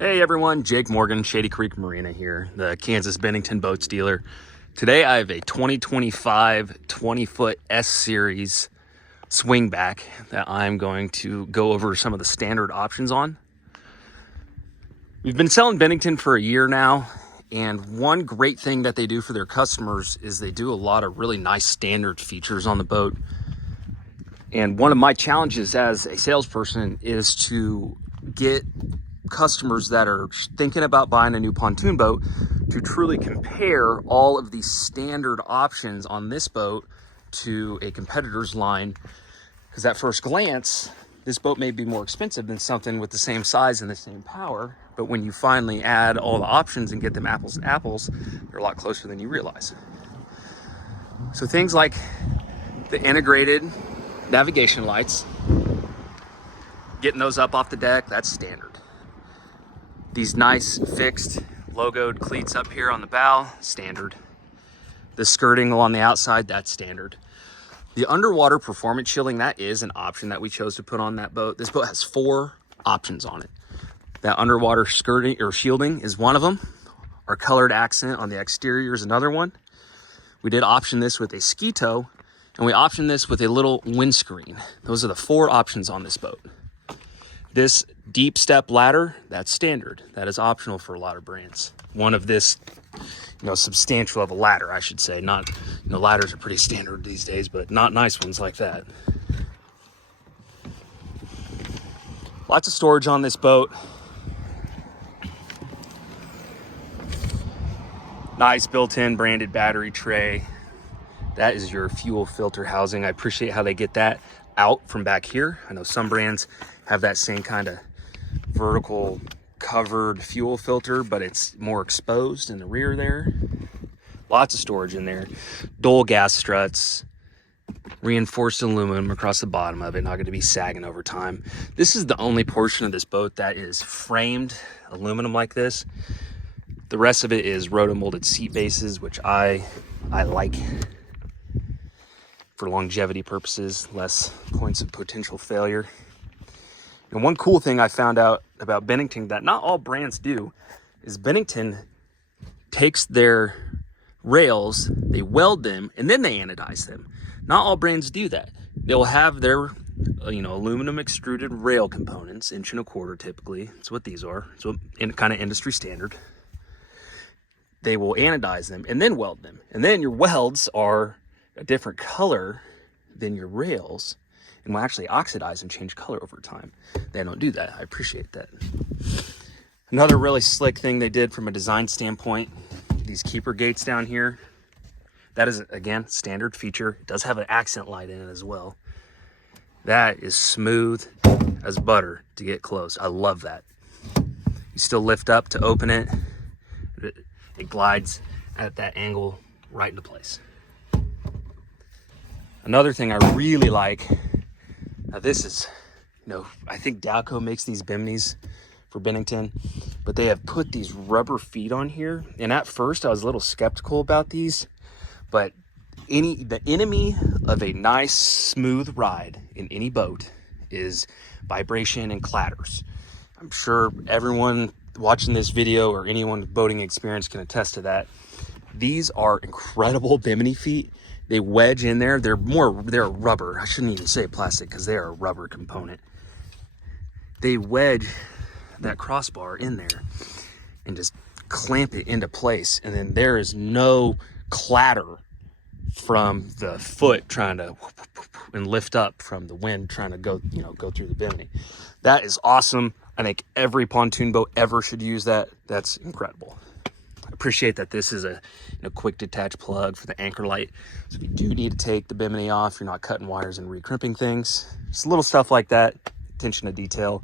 Hey everyone, Jake Morgan, Shady Creek Marina here, the Kansas Bennington boats dealer. Today I have a 2025 20-foot S-Series swingback that I'm going to go over some of the standard options on. We've been selling Bennington for a year now, and one great thing that they do for their customers is they do a lot of really nice standard features on the boat. And one of my challenges as a salesperson is to get customers that are thinking about buying a new pontoon boat to truly compare all of these standard options on this boat to a competitor's line, because at first glance this boat may be more expensive than something with the same size and the same power, but when you finally add all the options and get them apples to apples, they're a lot closer than you realize. So things like the integrated navigation lights, getting those up off the deck, that's standard. These nice fixed logoed cleats up here on the bow, standard. The skirting along the outside, that's standard. The underwater performance shielding, that is an option that we chose to put on that boat. This boat has 4 options on it. That underwater skirting or shielding is one of them. Our colored accent on the exterior is another one. We did option this with a ski tow, and we optioned this with a little windscreen. Those are the 4 options on this boat. This deep step ladder, that's standard. That is optional for a lot of brands. One of this, substantial of a ladder, I should say. Not, ladders are pretty standard these days, but not nice ones like that. Lots of storage on this boat. Nice built-in branded battery tray. That is your fuel filter housing. I appreciate how they get that out from back here. I know some brands have that same kind of vertical covered fuel filter, but it's more exposed in the rear there. Lots of storage in there. Dole gas struts, reinforced aluminum across the bottom of it, not going to be sagging over time. This is the only portion of this boat that is framed aluminum like this. The rest of it is roto-molded seat bases, which I like for longevity purposes, less points of potential failure. And one cool thing I found out about Bennington that not all brands do is Bennington takes their rails, they weld them, and then they anodize them. Not all brands do that. They'll have their aluminum extruded rail components, 1.25" typically. That's what these are. It's what kind of industry standard. They will anodize them and then weld them. And then your welds are a different color than your rails, and will actually oxidize and change color over time. They don't do that. I appreciate that. Another really slick thing they did from a design standpoint, these keeper gates down here. That is, again, standard feature. It does have an accent light in it as well. That is smooth as butter to get close. I love that. You still lift up to open it. It glides at that angle right into place. Another thing I really like, now this is, I think Dalco makes these biminies for Bennington, but they have put these rubber feet on here. And at first I was a little skeptical about these, but the enemy of a nice smooth ride in any boat is vibration and clatters. I'm sure everyone watching this video or anyone with boating experience can attest to that. These are incredible bimini feet. They wedge in there. They're rubber. I shouldn't even say plastic because they are a rubber component. They wedge that crossbar in there and just clamp it into place. And then there is no clatter from the foot trying to and lift up from the wind trying to go through the bimini. That is awesome. I think every pontoon boat ever should use that. That's incredible. Appreciate that this is a quick detach plug for the anchor light, so if you do need to take the bimini off, you're not cutting wires and re-crimping things. Just little stuff like that, attention to detail.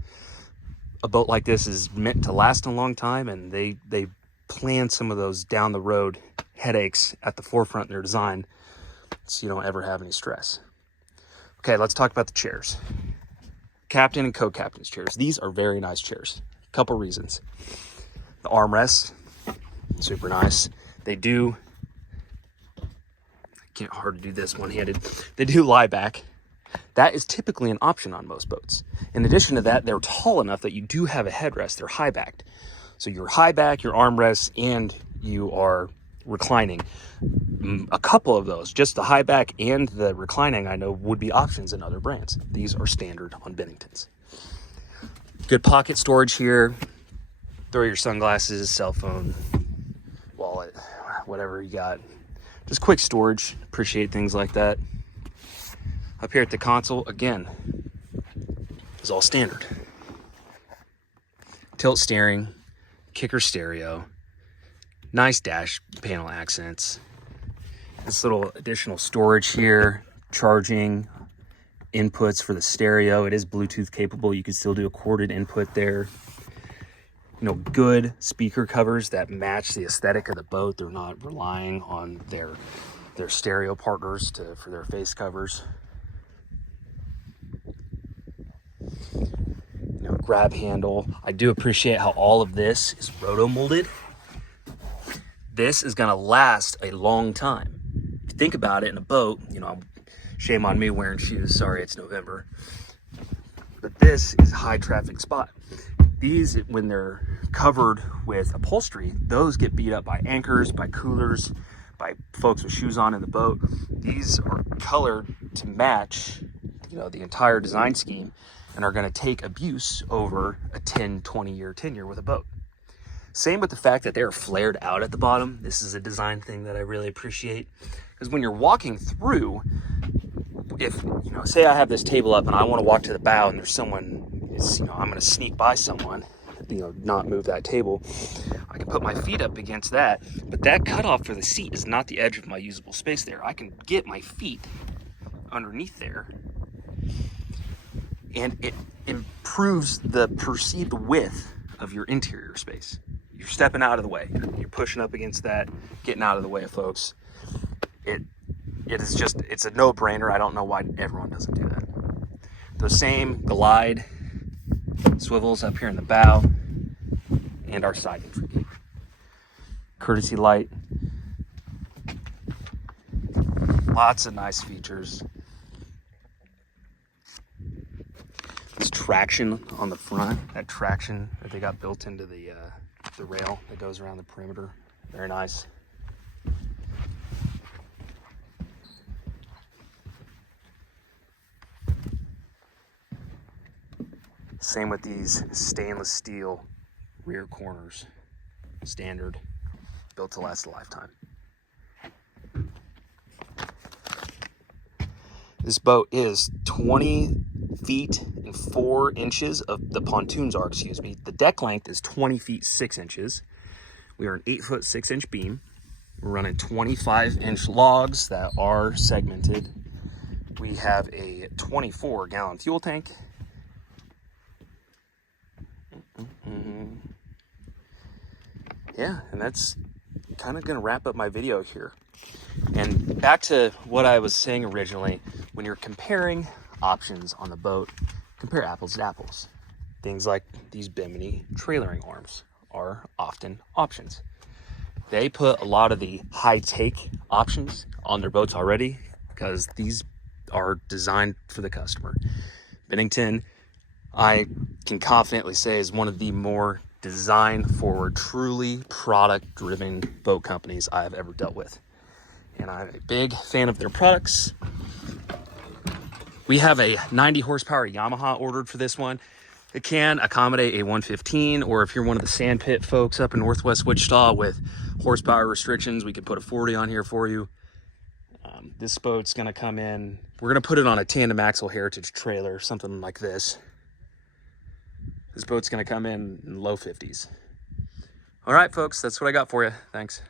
A boat like this is meant to last a long time, and they plan some of those down the road headaches at the forefront in their design, so you don't ever have any stress. Okay, let's talk about the chairs. Captain and co-captain's chairs. These are very nice chairs. A couple reasons. The armrests, super nice. They do, I can't hard to do this one-handed. They do lie back. That is typically an option on most boats. In addition to that, they're tall enough that you do have a headrest. They're high backed. So you're high back, your armrests, and you are reclining. A couple of those, just the high back and the reclining, I know would be options in other brands. These are standard on Benningtons. Good pocket storage here. Throw your sunglasses, cell phone, wallet, whatever you got. Just quick storage. Appreciate things like that. Up here at the console, again, is all standard. Tilt steering, kicker stereo, nice dash panel accents. This little additional storage here, charging inputs for the stereo. It is Bluetooth capable. You can still do a corded input there. You know, good speaker covers that match the aesthetic of the boat. They're not relying on their stereo partners for their face covers. You know, grab handle. I do appreciate how all of this is roto molded. This is gonna last a long time. If you think about it, in a boat, you know, shame on me wearing shoes. Sorry, it's November. But this is a high traffic spot. These, when they're covered with upholstery, those get beat up by anchors, by coolers, by folks with shoes on in the boat. These are colored to match, you know, the entire design scheme, and are going to take abuse over a 10, 20-year tenure with a boat. Same with the fact that they're flared out at the bottom. This is a design thing that I really appreciate, because when you're walking through, if, you know, say I have this table up and I want to walk to the bow and there's someone, you know, I'm going to sneak by someone, you know, not move that table, I can put my feet up against that, but that cutoff for the seat is not the edge of my usable space there. I can get my feet underneath there, and it improves the perceived width of your interior space. You're stepping out of the way. You're pushing up against that, getting out of the way of folks. It is just, it's a no-brainer. I don't know why everyone doesn't do that. Those same glide swivels up here in the bow, and our side entry gate. Courtesy light. Lots of nice features. This traction on the front, that traction that they got built into the rail that goes around the perimeter. Very nice. Same with these stainless steel rear corners. Standard, built to last a lifetime. This boat is 20 feet and 4 inches of the pontoons are, excuse me. The deck length is 20 feet 6 inches. We are an 8-foot 6-inch beam. We're running 25-inch logs that are segmented. We have a 24-gallon fuel tank. Yeah, and that's kind of going to wrap up my video here. And back to what I was saying originally, when you're comparing options on the boat, compare apples to apples. Things like these Bimini trailering arms are often options. They put a lot of the high-take options on their boats already because these are designed for the customer. Bennington, I can confidently say, is one of the more design-forward, truly product-driven boat companies I have ever dealt with. And I'm a big fan of their products. We have a 90 horsepower Yamaha ordered for this one. It can accommodate a 115, or if you're one of the sandpit folks up in Northwest Wichita with horsepower restrictions, we could put a 40 on here for you. This boat's gonna come in, we're gonna put it on a tandem axle heritage trailer, something like this. This boat's gonna come in low 50s. All right, folks, that's what I got for you. Thanks.